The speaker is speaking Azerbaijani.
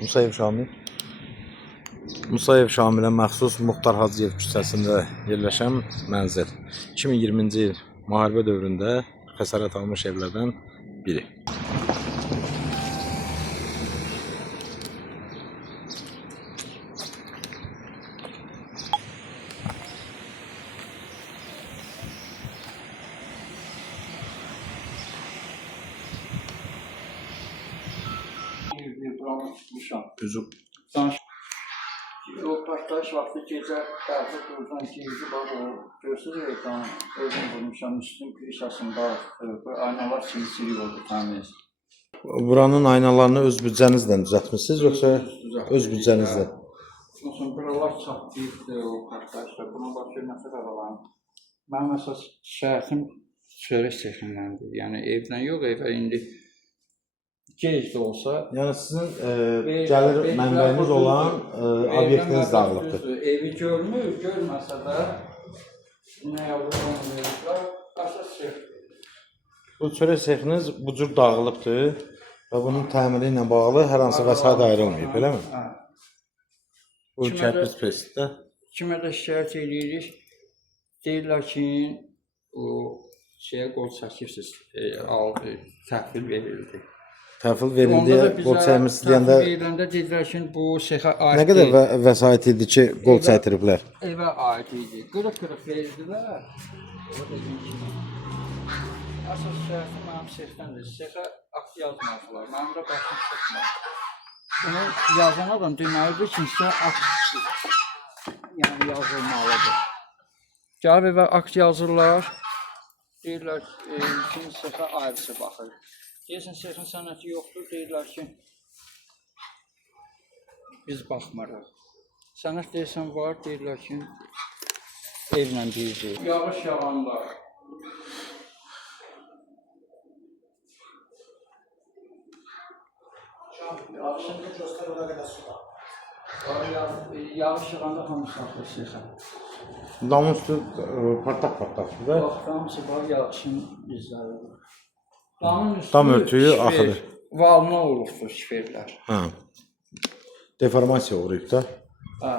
Musayev Şamil. Musayev Şamilə məxsus Muxtar Hacıyev küçəsində yerləşən mənzil 2020-ci il müharibə dövründə xəsarət almış evlərdən biri. Üzüm. O partlayış vaxtı gecə qəfil durdan girdi, bax o görsünüz ekran, özüm vurmuşam, üstün hissəsində aynalar çilik oldu təmiz. Buranın aynalarını öz büdcənizlə düzəltmisiniz, yoxsa öz büdcənizlə? Sonra buralar çatlayıbdı o partlayışda, buna bax görməsə də qalan. Mənim əsas şəhətim çörək çəkimləndir, yəni evdən yox, evə indi gec də olsa. Yəni sizin gəlir mənbəyiniz olan obyektiniz dağılıbdır. Evi görmür, görməsə də nə yazılır, əsas çəkdir. Bu çörək çəkiniz bu cür dağılıbdır və bunun təmiri ilə bağlı hər hansı vəsait ayrılmayıb, elə mi? Hə. Bu kərpic pesitdə. Kimə də şikayət edirik, deyirlər ki, o şeyə qol çəkibsiz, təhvil verildi. Təhvil verildi, qol çəkmişsiniz deyəndə... Təhvil veriləndə dedilər ki, bu sexə aid nə qədər vəsait idi ki, qol çəkdiriblər? Evə aid idi. Qırıq-qırıq verdilər. Əsas şəhəti mənim sexdəndir. Sexə akt yazmadılar. Mənim də başım çıxmır. Bunu yazan adam deməlidir ki, sizə akt yazılmalıdır. Gəlib evə akt yazırlar. Deyirlər ki, sexə ayrısı baxır. Deyirsən, sexin sənəti yoxdur, deyirlər ki, biz baxmırıq. Sənət deyirsən var, deyirlər ki, evlə birdir. Yağış yağanda. Şimdi göster ona kadar su var. Yağış yağanda hamısı axır sexə. Damın üstü partlaq-partlaqdır da? Bax, hamısı var, yağışın izləri var. Dam örtüyü axıdır. Valına olubdur şiferlər. Deformasiya uğrayıb da. Hə.